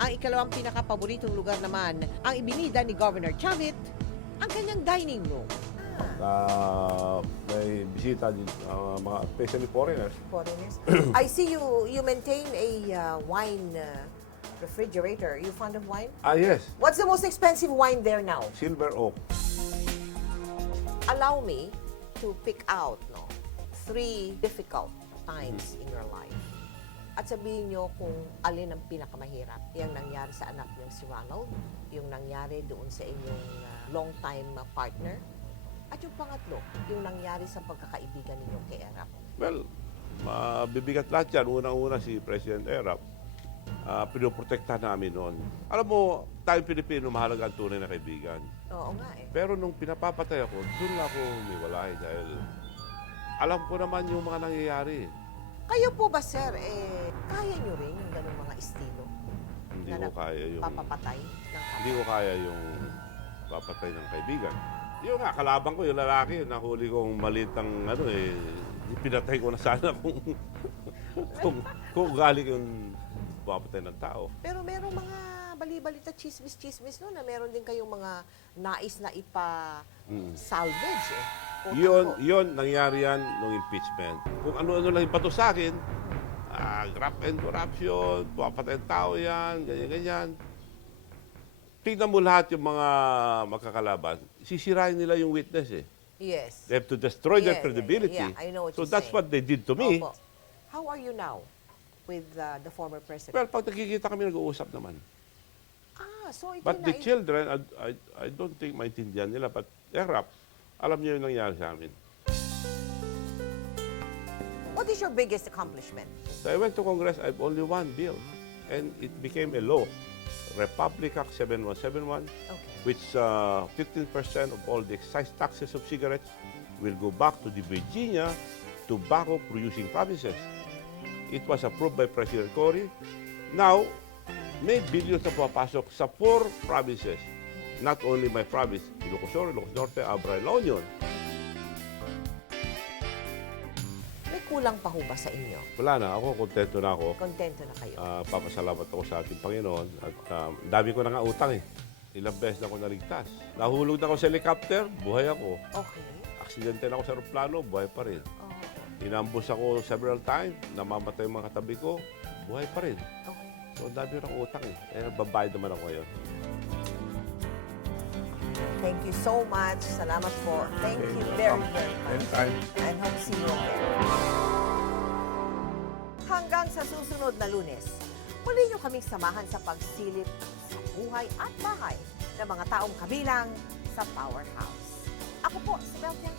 Ang ikalawang pinakapaboritong lugar naman ang ibinida ni Governor Chavit, ang kanyang dining room. May bisita din, mga especially foreigners. Foreigners. I see you maintain a wine refrigerator. You fond of wine? Yes, What's the most expensive wine there now? Silver Oak. Allow me to pick out 3 difficult times in your life. At sabihin nyo kung alin ang pinakamahirap. Yung nangyari sa anak niyong si Ronald, yung nangyari doon sa inyong long-time partner, at yung pangatlo, yung nangyari sa pagkakaibigan ninyo kay Erap. Well, mabibigat lahat yan. Unang-una si President Erap, pinoprotektahan namin noon. Alam mo, tayong Pilipino, mahalaga ang tunay na kaibigan. Oo nga eh. Pero nung pinapapatay ako, doon ako humiwalay dahil alam ko naman yung mga nangyayari. Kayo po ba, sir, kaya nyo rin yung ganung mga estilo? Hindi na ko kaya yung... papapatay ng Hindi ko kaya yung papatay ng kaibigan. Yung nga, kalaban ko, yung lalaki, nahuli kong maliit ang pinatay ko na sana kung galing yung papatay ng tao. Pero merong mga bali-balita, chismis-chismis no, na meron din kayong mga nais na ipa-salvage Yun, nangyari yan nung impeachment. Kung ano-ano lang ipato sa akin, graft and corruption, papatay ng tao yan, ganyan-ganyan. Tignan mo lahat yung mga makakalaban, sisirain nila yung witness eh. Yes. They have to destroy their Yeah, credibility. yeah, I know what So you're that's saying. what they did to me. Opo. How are you now with the former president? Well, pag nakikita kami, nag-uusap naman. So ito But na the children, I don't think maintindihan nila. But Erap, alam niya yung nangyari sa amin. What is your biggest accomplishment? So I went to Congress, I have only one bill. And it became a law. Republic Act 7171, Okay. which 15% of all the excise taxes of cigarettes will go back to the Virginia tobacco-producing provinces. It was approved by President Cory. Now, may billions na papasok sa 4 provinces. Not only my province, Ilocos Sur, Ilocos Norte, Abra, La Union. May kulang pa ho ba sa inyo? Wala na, ako kontento na ako. Kontento na kayo? Papasalamat ako sa ating Panginoon. At dami ko na nga utang eh. Ilang beses na ako naligtas. Nahulog na ako sa helicopter, buhay ako. Okay. Aksidente na ako sa aeroplano, buhay pa rin. Oh, Inambus ako several times, namamatay yung mga katabi ko, buhay pa rin. okay. So, ang dami ng utang eh. Babayad naman ako ngayon. Thank you so much. Salamat po. Thank you very, very much. Anytime. And hope to see you again. Hanggang sa susunod na Lunes, muli niyo kaming samahan sa pagsilip sa buhay at bahay ng mga taong kabilang sa Powerhouse. Ako po, si Belkian.